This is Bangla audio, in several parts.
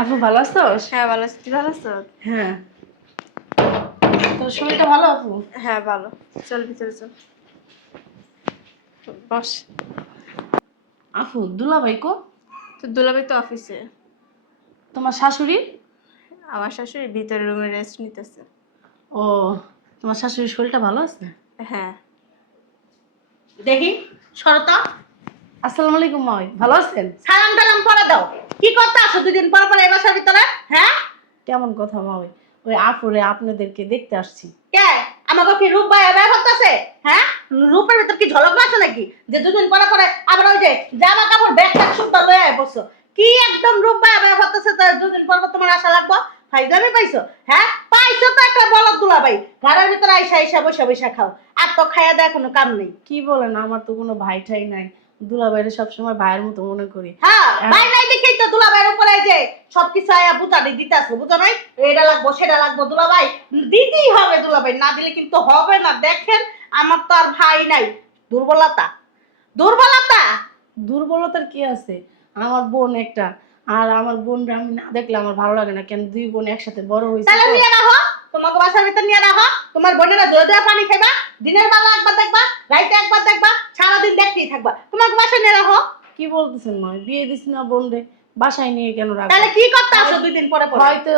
আপু ভালো আছোস? হ্যাঁ ভালো আছি, তুই ভালো আছো? হ্যাঁ। তোর শরীরটা ভালো আপু? হ্যাঁ ভালো। চল ভিতরে চল, বস। আপু দুলাভাই কো? তো দুলাভাই তো অফিসে। তোমার শাশুড়ি? আমার শাশুড়ি ভিতরে রুমে রেস্ট নিতেছে। ও, তোমার শাশুড়ির শরীরটা ভালো আছে? হ্যাঁ। দেখি শরতা আসসালামু আলাইকুম মাই, ভালো আছেন? সালাম টালাম পরে দাও। কি করতে আসো দুদিন পর পর এই বাসার ভিতরে? হ্যাঁ কেমন কথা মাই? ওই আপুরে আপনাদেরকে দেখতে আসছি। কে আমাকে কি রূপ ভাই এবার করতেছে? হ্যাঁ রূপের ভিতর কি ঝলক আছে নাকি যে দুদিন পরে পরে আবার ওই যে জামা কাপড় ব্যাগ ট্যাগ সুন্দর লয়ে আয় বসছো? কি একদম রূপ ভাই এবার করতেছে দুদিন পর পর তোমার আশা লাগবো? ফাইজলামি পাইছো? হ্যাঁ পাইছো তো একটা বলদ দুলাভাই, ঘরের ভিতরে আইসা আইসা বসে বসে খাও, আর তো খাইয়া দেয় কোনো কাম নেই। কি বলেন, আমার তো কোনো ভাই ঠাই নাই। দুলাভাইরে সবসময় ভাইয়ের মতো মনে করি। হ্যাঁ ভাই নাই দেখেই তো দুলাভাইয়ের উপরে যে সবকিছু আয়া বুঝানি দিতে আসবো, বুঝো নাই? এটা লাগবো সেটা লাগবো, দুলাভাই দিতেই হবে, দুলাভাই না দিলে কিন্তু হবে না। দেখেন আমার তো আর ভাই নাই, দুর্বলতা দুর্বলতা। দুর্বলতার কি আছে? আমার বোন একটা, আর আমার বোনরা আমি না দেখলে আমার ভালো লাগে না। কেন, দুই বোন একসাথে বড় হয়েছে তাহলে তো। নিয়ে রাখো, তোমাকে বাসার ভিতর নিয়ে রাখো। তোমার বোনেরা ধুয়ে ধুয়ে পানি খাইবা, দিনের বেলা একবার দেখবা, রাইতে একবার দেখবা, সারাদিন দেখতেই থাকবা। তোমাকে বাসায় নিয়ে রাখো। কি বলতেছেন মা? বিয়ে দিছি না বোন রে, বাসায় নিয়ে কেন রাখবো? তাহলে কি করতে আসো দুই দিন পরে পরে? হয়তো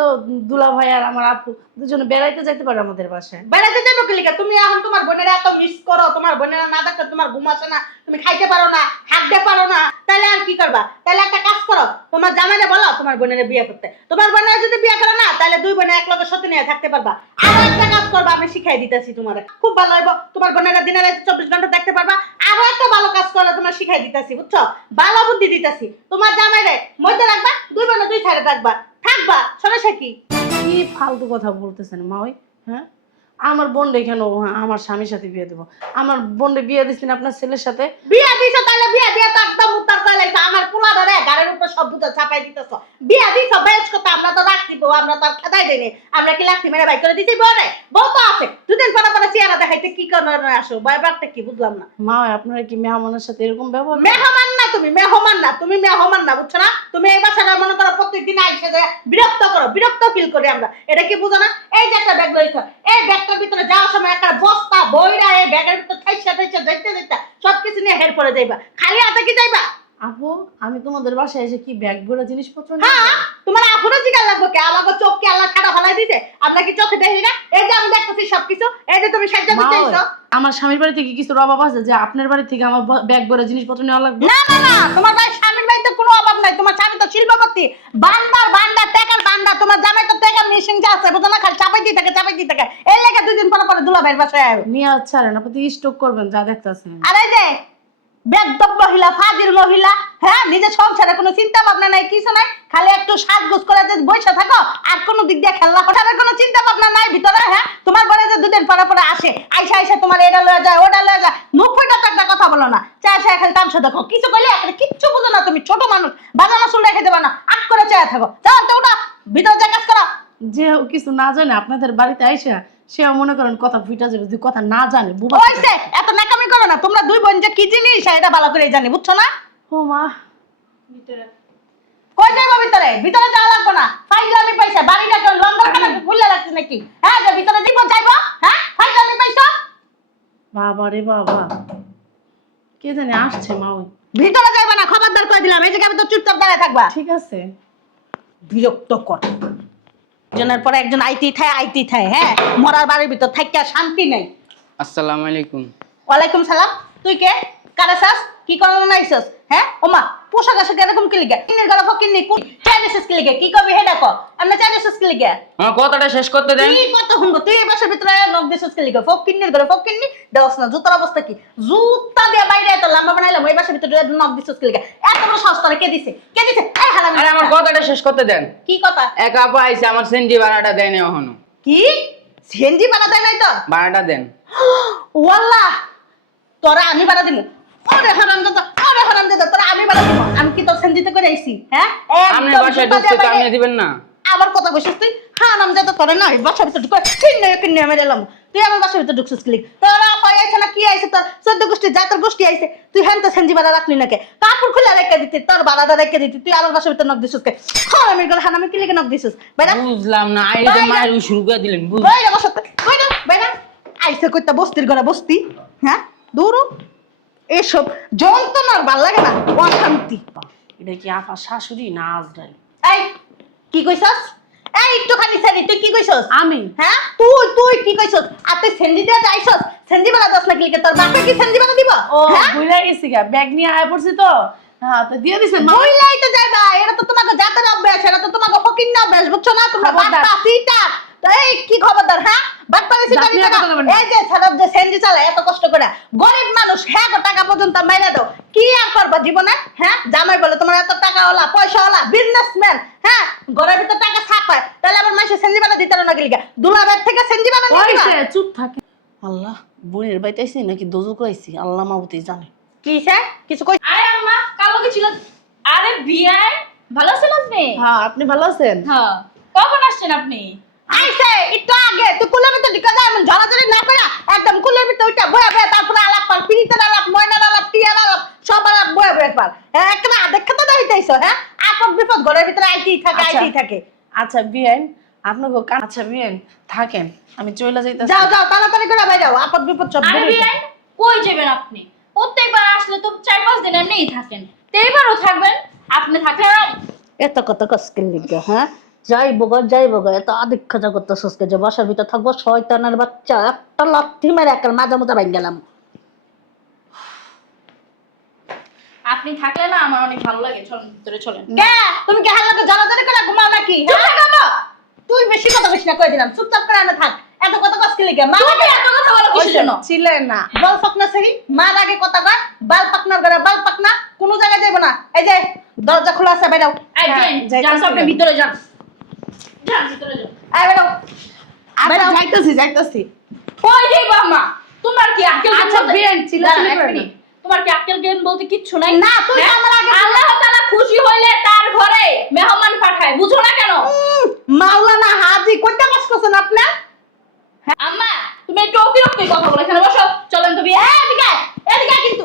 দুলাভাই আর আমার আপু দুজনে বেড়াইতে যাইতে পারে আমাদের বাসায়। বেড়াতে যাবো কি লিগা? তুমি এখন তোমার বোনেরা এত মিস করো, তোমার বোনেরা না দেখলে তোমার ঘুম আসে না, তুমি খাইতে পারো না, হাঁটতে পারো না, তাহলে আর কি করবা? তাহলে একটা কাজ করো, তোমার জামাইরে বলো তোমার বোনেরা বিয়ে করতে। তোমার বোনেরা যদি বিয়ে করে না, তাহলে দুই বোনে এক লগে সত্যি নিয়ে থাকতে পারবা। আরো একটা কাজ করবা, আমি শিখাই দিতেছি তোমার, খুব ভালো হইব। তোমার বোনেরা দিনে রাতে 24 ঘন্টা দেখতে পারবা। আরো একটা ভালো কাজ করলে তোমার শিখাই দিতেছি, বুঝছো? ভালো বুদ্ধি দিতেছি। তোমার জামাইরে মধ্যে রাখবা, দুই বোনে দুই সাইডে রাখবা, থাকবা, সমস্যা কি? কি ফালতু কথা বলতেছেন মা ওই? হ্যাঁ, আমার বোনরে কেন আমার স্বামীর সাথে বিয়ে দেবো? আমার বোনরে বিয়ে দিচ্ছেন আপনার ছেলের সাথে। বিয়া দিছো, তাহলে বিয়া দিয়া তো একদম উত্তর করে লাইছো। আমার পোলা ধরে গাড়ির উপর সব বুঝা চাপাই দিতেছো। বিয়া দিছো বেশ কথা, আমরা তো রাখছি বউ, আমরা তো আর খেদাই দেয়নি। আমরা কি লাখি মেরে বাই করে দিছি বউ রে? বউ তো আছে, দুদিন পরে পরে চেহারা দেখাইতে কি করে আসো? ব্যাপারটা কি বুঝলাম না। মা আপনারা কি মেহমানের সাথে এরকম ব্যবহার করেন? মেহমান না তুমি, মেহমান না তুমি, মেহমান না, বুঝছো না? তুমি এই বাসাটা মনে করো প্রত্যেকদিন আইসা যায় বিরক্ত করো, বিরক্ত ফিল করি আমরা। এটা কি বুঝো না? এই যে একটা ব্যাগ লইছো, এই ব্যাগটার ভিতরে যাওয়ার সময় একটা বস্তা বইরা এই ব্যাগের ভিতরে ঠাইসা ঠাইসা দেখতে দেখতে সবকিছু নিয়ে হের পরে যাইবা। খালি হাতে কি যাইবা? আপু, আমি তোমাদের বাসায় এসে কি ব্যাগ ভরা জিনিসপত্র নিয়ে হ্যাঁ, যাই? তোমার আপুরও জিগাল লাগবো কে? আমাকে চোখ কি আল্লাহ খাড়া ফেলাই দিছে? আমরা কি চোখে দেখি না? এই যে আমি দেখতেছি সবকিছু, এই যে তুমি সাজ্জা মা, দিতেছো। আমার স্বামীর বাড়ি থেকে কিছু অভাব আছে যে আপনার বাড়ি থেকে আমার ব্যাগ ভরা জিনিসপত্র নেওয়া লাগবে? না না না, তোমার ভাই স্বামীর বাড়িতে কোনো অভাব নাই। তোমার স্বামী তো শিল্পপতি, বান্দার বান্দার টাকার বান্দার। তোমার জামাই তো টাকার মেশিন যা আছে, বুঝো না? খালি চাপাই দিয়ে থাকে, চাপাই দিয়ে থাকে। এই লেগে দুদিন পরে পরে দুলাভাইয়ের বাসায় আয়। নিয়ে ছাড়েন, আপনি স্টক করবেন যা দেখতেছেন। আর এই যে বেদব মহিলা, ফাজিল মহিলা, হ্যাঁ, নিজের সংসারে কোনো চিন্তা ভাবনা নাই, কিছু নাই, খালি একটু সাজগোজ করে যে বসে থাকো, আর কোনো দিক দিয়ে খেলা ওঠার কোনো চিন্তা ভাবনা নাই ভিতরে। হ্যাঁ, তোমার ঘরে যে দুদিন পরে পরে আসে, আইসা আইসা তোমার এটা লয়ে যায় ওটা লয়ে যায়, মুখ ফুটা তো একটা কথা বলো না, চায় চায় খালি তামসা দেখো, কিছু করলে একটা কিচ্ছু বুঝো না তুমি, ছোট মানুষ, বাজানো চুল রেখে দেবে না, আট করে চায় থাকো, যাও তো ওটা ভিতরে যা কাজ করো। যে কিছু না জানে আপনাদের বাড়িতে আইসা সেও মনে করেন কথা ফুটা যাবে, যদি কথা না জানে বুবা। ওইসে এত নাকামি করো না, তোমরা দুই বোন যে কি জিনিস এটা ভালো করে জানি, বুঝছো না? ও মা, ভিতরে কই যাইবো ভিতরে? ভিতরে যাওয়া লাগবো না, ফাইজলামি পাইছা, বাড়ি না কেন লন্ডন কেন খুললে রাখছিস নাকি? হ্যাঁ, যে ভিতরে দিব যাইবো? হ্যাঁ, ফাইজলামি পাইছো? বাবা রে বাবা, কে জানে আসছে মা ওই। ভিতরে যাইবা না, খবরদার কই দিলাম। এই জায়গায় তো চুপচাপ দাঁড়ায় থাকবা। ঠিক আছে। বিরক্ত কর, একজনের পরে একজন আইতি থায়। হ্যাঁ, মরার বাড়ির ভিতর থাকিয়া শান্তি নাই। আসসালামু আলাইকুম। ওয়ালাইকুম সালাম। তুই কে? কারে চাস? কি করন নাইছস? হ্যাঁ, ওমা পোশাক আশাক এরকম কি লিগা? কিনের গলা ফকিনি কোন চাইনিস কি লিগা? কি কবি হেডা ক? আমরা চাইনিস কি লিগা? আমার কথাটা শেষ করতে দেন। তুই কত হুঙ্গো? তুই এই বাসার ভিতরে নক দিছস কি লিগা? ফকিনির ঘরে ফকিনি দেওস না। জুতার অবস্থা কি? জুতা দিয়ে বাইরে এত লম্বা বানাইলাম, ওই বাসার ভিতরে নক দিছস কি লিগা? এত বড় সস্তা কে দিছে? কে দিছে? এই হারামি। আরে আমার কথাটা শেষ করতে দেন। কি কথা? এক আপা আইছে, আমার সেনজি ভাড়াটা দেন এখনো। কি সেনজি বানা দেয় নাই তো? ভাড়াটা দেন। ওয়াল্লাহ, তোরা আমি বানা দিমু। ওরে হারামজাদা, ওরে হারামজাদা, তোরা আমি বানা দিমু। আমি কি তোর সেনজিতে করে আইছি? হ্যাঁ, আপনি একদম বাসায় জুতা ঢুকতে দিয়ে তো আপনি বাইরে। দিবেন না। আবার কথা বসিস তুই? হারামজাদা, তোরা না বাসার ভিতরে ঢুকে কিনে কিনে মেরে এলাম। তুই আমার বাসার ভিতরে ঢুকছিস কি লিগ? তোরা কই আইছ না কি আইছে তোর 14 গোষ্ঠী জাতর গোষ্ঠী আইছে তুই হ্যাঁ তো সেনজি বাড়া রাখলি নাকি কাপড় খুলে রেখে দিতে তোর বাড়াটা রেখে দিতে তুই আমার বাসার ভিতর নক দিছিস কে হারামির গলা হারামি কি লেগে নক দিছিস বাইরা বুঝলাম না এই যে মায়ের শুরু করে দিলেন বাইরা বসতে বাইরা আইছে কইতা বস্তির ঘরে বস্তি হ্যাঁ দূর এসব যন্ত্রণার ভাল লাগে না অশান্তি এটা কি আফা শাশুড়ি না আজরাই? এই কি কইছস এই একটুখানি সেনি তুই কি কইছস আমি হ্যাঁ তুই কি কইছস আর তুই সেনজি দিয়ে যাইছস সেনজি বালা দছ লাখ লিখে তোর বাপে কি সেনজি বালা দিব ও হ্যাঁ ভুলে গেছি গা, ব্যাগ নিয়ে আয় পড়ছি তো। হ্যাঁ তো দিয়ে দিছেন মা। বইলাই তো যাইবা এটা তো তোমাকে জাতের অভ্যাস এটা তো তোমাকে ফকির না অভ্যাস বুঝছো না তোমরা খবরদার। বাটপা সিটা এই কি খবরদার হ্যাঁ বাটপারি সিটা আপনি এত কথা বলেন। এই যে ছাড়ব যে সেনজি চালায় এত কষ্ট করে গরিব মানুষ হ্যাঁ গো টাকা পর্যন্ত মাইরা দাও কি আর করবা জীবনে হ্যাঁ জামাই বলে তোমার এত টাকা ওলা পয়সা ওলা বিজনেসম্যান হ্যাঁ ঘরের ভিতর টাকা ছাপায় তাহলে আবার মাসে সেনজি বানা দিতে না গেলিগা দুলাবের থেকে সেনজি বানা নিয়ে দিবা ওইসে চুপ থাকে। আল্লাহ বোনের বাড়িতে আইছি নাকি দোজক আইছি আল্লাহ মাবুতি জানে। কি স্যার কিছু কই আরে আম্মা কালো কি ছিল? আরে বিয়াই ভালো আছেন আপনি? হ্যাঁ আপনি ভালো আছেন? হ্যাঁ কখন আসছেন আপনি? আইছে একটু আগে তুই কুলের ভিতর ঢুকে যা এমন জড়াজড়ি না করে একদম কুলের ভিতর ওইটা বয়া বয়া তারপরে আলাপ পার পিড়িতে আলাপ ময়নার আলাপ টিয়ার আলাপ সব আলাপ বয়া বয়া পার হ্যাঁ একটা দেখতে তো দেখাইছো হ্যাঁ আপদ বিপদ ঘরের ভিতরে আইতেই থাকে আচ্ছা। আইতেই থাকে আচ্ছা বিয়েন আপনাকে আচ্ছা বিয়েন থাকেন আমি চলে যাইতাছি। যাও যাও তাড়াতাড়ি করে বাইরে যাও আপদ বিপদ সব আরে দূরে বিয়াই কই যাবেন আপনি? প্রত্যেকবার আসলে তো 4-5 দিন এমনিই থাকেন, তো এবারও থাকবেন। আপনি থাকলে এত কত কষ্টের লিগে হ্যাঁ যাই বগা এত আদিক্ষা করতে সস্কে যে বাসার ভিতর থাকবো শয়তানের বাচ্চা একটা লাথি মেরে একটা মাজা মোজা ভাঙ গেলাম আপনি থাকলে না আমার অনেক ভালো লাগে। চলেন ভিতরে চলেন। কে তুমি কি হাল্লাকে জড়াজড়ি করে ঘুমাও নাকি তুই বেশি কথা বেশি না করে দিলাম চুপচাপ করে আনা থাক এত কথা কষ্টের লিগে মা তুমি এত কথা বলো কিসের জন্য? ছিলেন না বাল পাকনা সেরি মার আগে কথা কয় বাল পাকনার ঘরে বাল পাকনা কোন জায়গায় যাইব না এই যে দরজা খোলা আছে বেরাও এই হ্যাঁ, বিয়াই যাইতাছি যান তো আপনি না। ভিতরে যান। যান ভিতরে যান। এই বেরাও আচ্ছা যাইতাছি। কই যাইবা আম্মা? তোমার কি আক্কেল জ্ঞান আচ্ছা, বলতে- বিয়ান, চিল্লাচিল্লি দাঁড়ান, এক করেন না। মিনিট। তোমার কি আক্কেল জ্ঞান বলতে কিচ্ছু নাই? না, তুই তো হ্যাঁ? আমার আগে- আল্লাহ তাআলা খুশি হইলে তার ঘরে মেহমান পাঠায়, বুঝো না কেন? মাওলানা হাজি কইতে পাস করছেন আপনার আম্মা তুমি একটু অতিরিক্তই কথা বলো, এখানে বসো। চলেন তো বিয়ে। এদিকে কিন্তু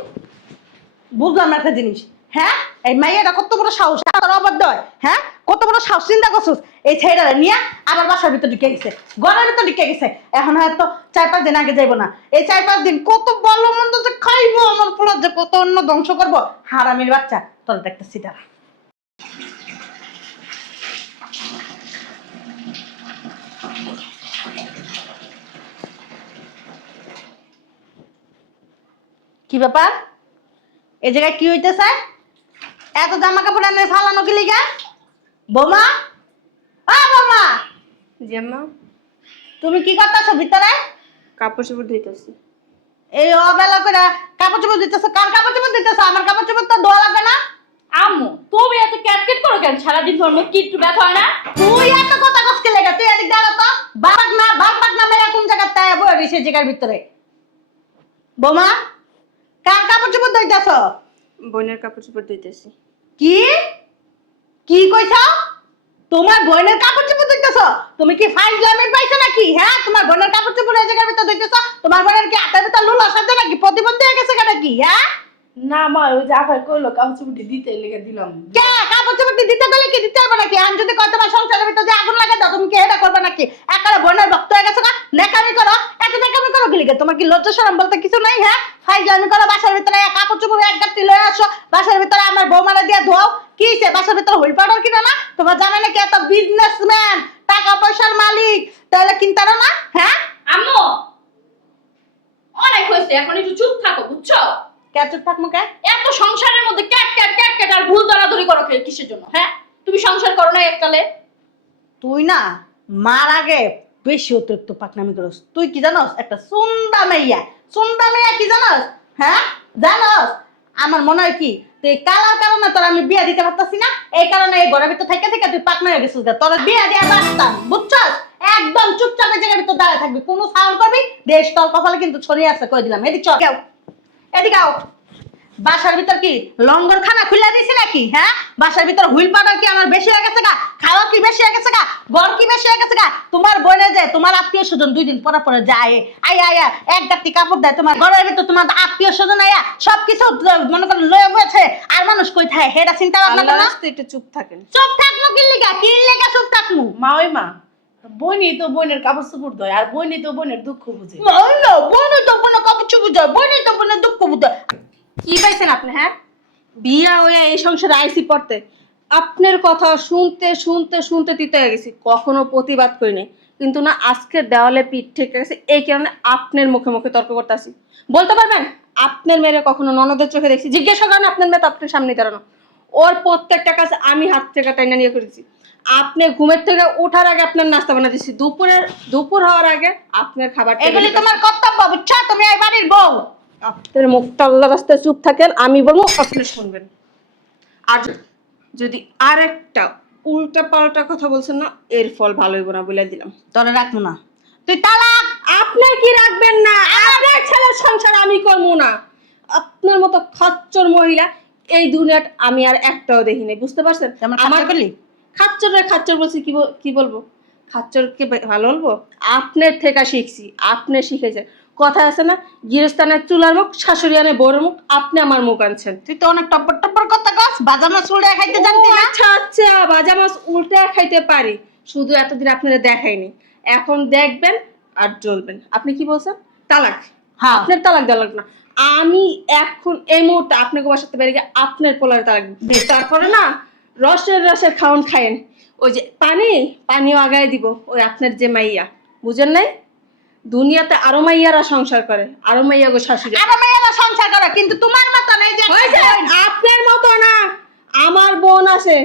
বুঝলাম না একটা জিনিস হ্যাঁ এই মাইয়াটা কত বড় সাহস তোর অবাধ্য হয় হ্যাঁ কত বড় সাহস চিন্তা করছিস এই ছেলেটা নিয়ে আবার বাসার ভিতর ঢুকে গেছে ঘরের ভিতর ঢুকে গেছে এখন হয়তো 4-5 দিন আগে যাইবো না এই 4-5 দিন কত ভালো মন্দ যে খাইবো আমার পোলা যে কত অন্য ধ্বংস করবো হারামির বাচ্চা তোর দেখতেছি তারা কি ব্যাপার এই জায়গায় কি হইতেছে এত জামা কাপড় এনে ফালানো কি লিগা বোমা বোমা জি আম্মা, তুমি কি করতেছো ভিতরে কাপড় চোপড় ধুইতেছি। এই অবেলা করে কাপড় চোপড় দিতেছো কার কাপড় চোপড় দিতেছো আমার কাপড় চোপড় তো ধোয়া লাগবে না আম্মু তুমি এত ক্যাটকেট করো কেন? সারাদিন তোমার মুখ কি একটু ব্যথা হয় না? তুই এত কথা কসকে লেগে তুই এদিক দাঁড়া তো বাপ না মেয়ে কোন জায়গায় তাই বই রইছে জায়গার ভিতরে বোমা কার কাপড় চোপড় দিতেছো বোনের কাপড় চোপড় ধুইতেছি। কি কি কইছো তোমার বোনের কাপড় চোপড় দিতেছো তুমি কি ফাইজলামি পাইছো নাকি হ্যাঁ তোমার বোনের কাপড় চোপড় এই জায়গার ভিতর দিতেছো তোমার বোনের কি হাতের ভিতর লুলা সাজে নাকি প্রতিবন্ধী হয়ে গেছে নাকি হ্যাঁ না মা ওই যে আফাই কইলো কাউচুটি দিতে লেগে দিলাম। কে কাপড় চোপড় দিতে বলে কি দিতে হবে নাকি আমি যদি কয় তোমার সংসারের ভিতর যে আগুন লাগে দাও তুমি কি এটা করবে নাকি একারে বোনের ভক্ত হয়ে গেছো নেকামি করো এত নেকামি করো গিলিগে তোমার কি লজ্জা শরম বলতে কিছু নাই হ্যাঁ ফাইজলামি করো বাসার ভিতরে কাপড় চোপড় এক গাঁটি লয়ে আসো বাসার ভিতরে আমার বৌমারা দিয়ে ধোও কি হইছে বাসার ভিতরে হুইল পাউডার কিনা না তোমার জামাই নাকি এত বিজনেসম্যান টাকা পয়সার মালিক তাহলে কিনতারো না হ্যাঁ আম্মু অনেক হয়েছে, এখন একটু চুপ থাকো, বুঝছো? কে চুপ থাক মুখে এত সংসারের মধ্যে ক্যাট ক্যাট ক্যাট ক্যাট আর ভুল ধরাধরি করো কিসের জন্য? হ্যাঁ তুমি সংসার করো না এককালে? তুই না মার আগে বেশি অতিরিক্ত পাকনামি করস তুই কি জানোস একটা সুন্দা মেইয়া কি জানোস হ্যাঁ জানোস আমার মনে হয় কি তুই কালার কারণে তোর আমি বিয়া দিতে পারতাছি না এই কারণে এই ঘরের ভিতর থেকে তুই পাকনা হয়ে গেছিস তোর বিয়া দিয়ে পারতাম বুঝছস একদম চুপচাপ এই জায়গার ভিতর দাঁড়িয়ে থাকবি কোনো সাউন্ড করবি দেশ তোর কপালে কিন্তু ছড়িয়ে আছে কই দিলাম এদিক চল এদিকে আও বাসার ভিতর কি লঙ্গর খানা খুলে দিছি নাকি? হ্যাঁ, বাসার ভিতর হুইল পাউডার কি আমার বেশি হয়ে গেছে গা? খাওয়া কি বেশি হয়ে গেছে গা? গম কি বেশি হয়ে গেছে গা? তোমার বোনে যে তোমার আত্মীয় স্বজন 2 দিন পরে পরে যায়, আয়া এক গাঁটি কাপড় দেয়, তোমার ঘরের ভিতর তোমার আত্মীয় স্বজন আয়া সবকিছু মনে করেন লয়ে বসে, আর মানুষ কই থাকে হেটা চিন্তা ভাবনা করো না? একটু চুপ থাকেন। চুপ থাকমু কি লিগা চুপ থাকমু? মা ওই মা, বোনই তো বোনের কাপড় চোপড় দেয়, আর বোনই তো বোনের দুঃখ বুঝে। বোনই তো বোনের কাপড় বুঝায়, বোনই তো বোনের দুঃখ বুঝায়। কি পাইছেন আপনি? হ্যাঁ, বিয়া হয়ে এই সংসারে আইসি পড়তে আপনার কথা শুনতে শুনতে শুনতে তিতে হয়ে গেছি, কখনো প্রতিবাদ করিনি, কিন্তু না আজকে দেওয়ালে পিঠ ঠিক গেছে, এই কারণে আপনার মুখে মুখে তর্ক করতে আসি। বলতে পারবেন আপনার মেয়েরে কখনো ননদের চোখে দেখছি? জিজ্ঞাসা করেন আপনার মেয়ে তো আপনার সামনে দাঁড়ানো, ওর প্রত্যেকটা কাজ আমি হাত থেকে টাইনা নিয়ে করেছি। আপনি ঘুমের থেকে ওঠার আগে আপনার নাস্তা বানা দিচ্ছি, দুপুর হওয়ার আগে আপনার খাবার এগুলি তোমার কর্তব্য, বুঝছো? তুমি এই বাড়ির বউ। আপনার মুখটা আল্লাহ রাস্তায় চুপ থাকেন, আমি বলবো আপনি শুনবেন। আর যদি আরেকটা উল্টা পাল্টা কথা বলছেন না, এর ফল ভালো হইব না বলে দিলাম। তোরে রাখবো না, তুই তালাক। আপনার কি রাখবেন না? আপনার ছেলের সংসার আমি করবো না। আপনার মতো খচ্চর মহিলা এই দুনিয়াত আমি আর একটাও দেখিনি, বুঝতে পারছেন? আমার বলি খাচ্চর বলছি, কি বলবো? খাচ্চরকে ভালো বলবো? আপনার থেকে শিখছি, আপনি শিখেছেন। কথা আছে না, গৃহস্থানের চুলার মুখ, শাশুড়ি আনে বড় মুখ, আপনি আমার মুখ আনছেন। তুই তো অনেক টপ্পর টপ্পর কথা কস, বাজা মাছ উল্টে খাইতে জানতি না? আচ্ছা, ভাজা মাছ উল্টে খাইতে পারি, শুধু এতদিন আপনারা দেখাইনি, এখন দেখবেন আর জ্বলবেন। আপনি কি বলছেন? তালাক? হ্যাঁ। আপনার তালাক দেওয়া লাগবে না, আমি এখন এই মুহূর্তে আপনাকে বাসাতে পারি গিয়ে আপনার পোলার তালাক দিই। তারপরে না রসের খাওয়ান খায়েন, ওই যে পানিও আগায় দিব, ওই আপনার যে মাইয়া, বুঝেন নাই? দুনিয়াতে আরো মাইয়ারা সংসার করে, আরো মাইয়া গো শাশুড়ি, আমার মেয়েরা সংসার করে, কিন্তু তোমার মতো নাই যে। হয়েছে? আপনার মতো না, আমার বোন আসে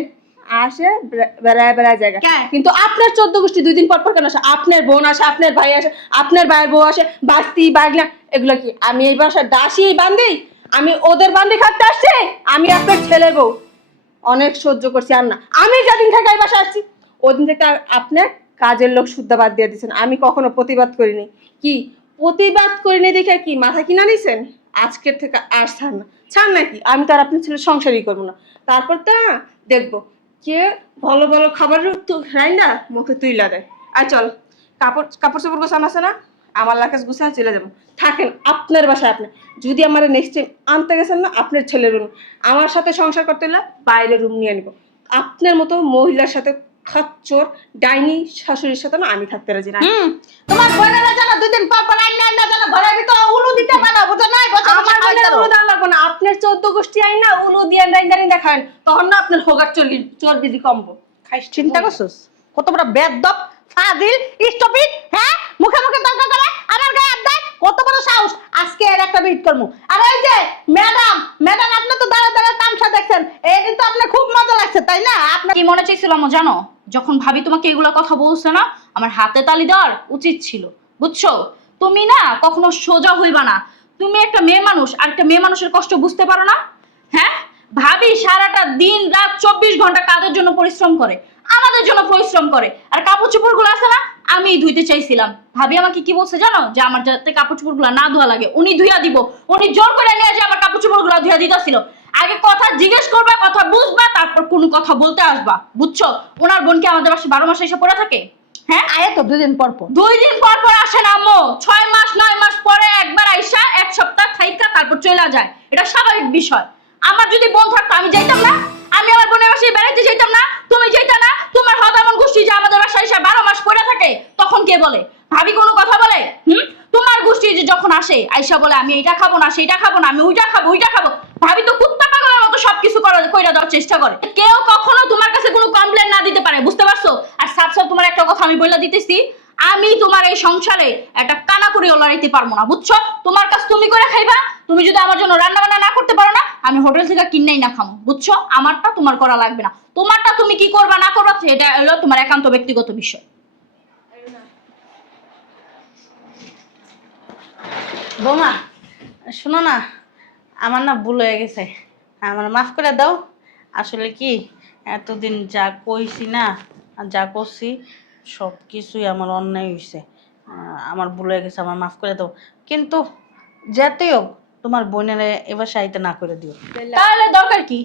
বেড়ায় জায়গা, কে? কিন্তু আপনার 14 গোষ্ঠী 2 দিন পর পর কেন আসে? আপনার বোন আসে, আপনার ভাই আসে, আপনার ভাইয়ের বউ আসে, বাস্তি বাগনা, এগুলো কি আমি এই বাসায় দাসী বান্ধি? আমি ওদের বান্ধি খাটতে আসছি? আমি আপনার ছেলের বউ, অনেক সহ্য করছি। আর না, আমি যেদিন থেকে এই বাসায় আসছি ওদিন থেকে আপনার কাজের লোক শুদ্ধ বাদ দিয়ে দিচ্ছেন। আমি কখনো প্রতিবাদ করিনি। কি প্রতিবাদ করিনি দেখে কি মাথা কিনা নিছেন? আজকের থেকে আর ছাড় নাকি? আমি তো আর আপনার ছেলে সংসারই করবো না। তারপর তো না দেখবো কে ভালো ভালো খাবার রাইন্দা মুখে তুইলা দেয়। আর চল, কাপড় চোপড় গোছান আছে না, আমার লাকেজ গুছায় চলে যাবো। থাকেন আপনার বাসায়। আপনি যদি আমার নেক্সট টাইম আনতে গেছেন না, আপনার ছেলের রুম, আমার সাথে সংসার করতে হলে বাইরে রুম নিয়ে নিব। আপনার মতো মহিলার সাথে খাচ্চর ডাইনি শাশুড়ির সাথে না আমি থাকতে রাজি না। তোমার বোনেরা যেন 2 দিন পর পর আইনা যেন ঘরের ভিতর উলু দিতে পারো, বুঝো না? আমার বোনের উলু দান লাগবো না, আপনার 14 গোষ্ঠী আই না উলু দিয়ে ডাইনি দেখান, তখন না আপনার হোগার চর্বি কমবো। খাইস চিন্তা করছস? কত বড় বেদব ফাজিল স্টপিক, হ্যাঁ? মুখে মুখে তর্ক করে, আমার গায়ে হাত দেয়, কত বড় সাহস! আজকে এর একটা বিট করমু। আর ওই যে ম্যাডাম আপনি তো দাঁড়া তামসা দেখছেন, এই কিন্তু আপনার খুব মজা লাগছে, তাই না? আপনার কি মনে চাইছিল আমার জানো? যখন ভাবি তোমাকে এগুলো কথা বলছে না, আমার হাতে তালি দেওয়ার উচিত ছিল, বুঝছো? তুমি না কখনো সোজা হইবা না। তুমি একটা মেয়ে মানুষ, আর একটা মেয়ে মানুষের কষ্ট বুঝতে পারো না? হ্যাঁ, ভাবি সারাটা দিন রাত 24 ঘন্টা কাজের জন্য পরিশ্রম করে, আমাদের জন্য পরিশ্রম করে, আর কাপড় চোপড় গুলো আছে না আমি ধুইতে চাইছিলাম। ভাবি আমাকে কি বলছে জানো? যে আমার যাতে কাপড় চোপড় গুলো না ধোয়া লাগে উনি ধুইয়া দিব। উনি জোর করে নিয়ে যে আমার কাপড় চোপড় গুলো ধুইয়া দিতেছিল। আগে কথা জিজ্ঞেস করবা, কথা বুঝবা, তারপর কোনো কথা বলতে আসবা, বুঝছো? ওনার বোন কি আমাদের বাসায় 12 মাস এসে পড়ে থাকে? হ্যাঁ, আয়ে তো 2 দিন পর পর। 2 দিন পর পর আসে না আম্মু, 6 মাস 9 মাস পরে একবার আইসা 1 সপ্তাহ থাইকা তারপর চলে যায়, এটা স্বাভাবিক বিষয়। আমার যদি বোন থাকতো আমি যাইতাম না? আমি আমার বোনের বাসায় বেড়াইতে যাইতাম না? তুমি যাইতা না? তোমার হদামন গোষ্ঠী যে আমাদের বাসায় এসে 12 মাস পড়ে থাকে, তখন কে বলে? ভাবি কোনো কথা বলে? তোমার গোষ্ঠী যে যখন আসে আইসা বলে আমি এইটা খাবো না, সেইটা খাবো না, আমি ওইটা খাবো, ভাবি তো কুত্তা পাগলের মতো সবকিছু কইরা দেওয়ার চেষ্টা করে। কেউ কখনো তোমার কাছে কোনো কমপ্লেন না দিতে পারে, বুঝতে পারছো? আর সাফ তোমার একটা কথা আমি বলে দিতেছি, আমি তোমার এই সংসারে একটা কানা করে লড়াইতে পারবো না, বুঝছো? তোমার কাজ তুমি করে খাইবা। তুমি যদি আমার জন্য রান্না বান্না না করতে পারো না, আমি হোটেল থেকে কিনাই না খাবো, বুঝছো? আমারটা তোমার করা লাগবে না, তোমারটা তুমি কি করবা না করবা এটা হলো তোমার একান্ত ব্যক্তিগত বিষয়। বৌমা শোনো না, আমার না ভুল হয়ে গেছে, আমার মাফ করে দাও। আসলে কি এতদিন যা কইছি না আর যা করছি সব কিছুই আমার অন্যায় হয়েছে, আমার ভুল হয়ে গেছে, আমার মাফ করে দাও। কিন্তু যেতেই হোক তোমার বোনের এবার সাইতে না করে দিও। তাহলে দরকার কি?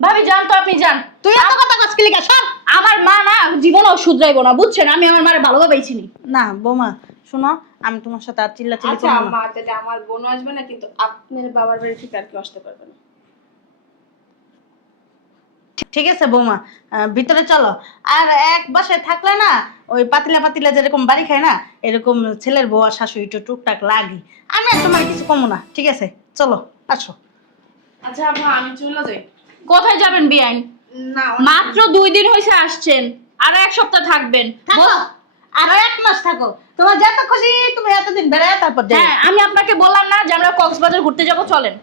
ভাবি যান তো, আপনি যান। তুই এত কথা কস কি লিগা? সর। আমার মা না জীবনও শুধরাইবো না, বুঝছেন? আমি আমার মারে ভালোভাবেই চিনি। না বৌমা শোনো, আমি তোমার সাথে আর চিল্লাচিল্লি আচ্ছা করব না। আম্মা, তাহলে আমার বোন আসবে না, কিন্তু আপনার বাবার বাড়ি থেকে আর কেউ আসতে পারবে না। ঠিক আছে বৌমা, ভিতরে চলো। আর এক বাসায় থাকলে না ওই পাতিলা পাতিলা যেরকম বাড়ি খায় না, এরকম ছেলের বউ আর শাশুড়ি তো টুকটাক লাগি। আমি আর তোমার কিছু কমো না, ঠিক আছে? চলো আসো। আচ্ছা আম্মা, আমি চলে যাই। কোথায় যাবেন বিয়াইন? না মাত্র 2 দিন হয়েছে আসছেন, আর 1 সপ্তাহ থাকবেন। থাকো, আরো 1 মাস থাকো। তোমার যত খুশি তুমি এতদিন বেড়ায় তারপর যাও। হ্যাঁ, আমি আপনাকে বললাম না যে আমরা কক্সবাজার ঘুরতে যাব? চলেন।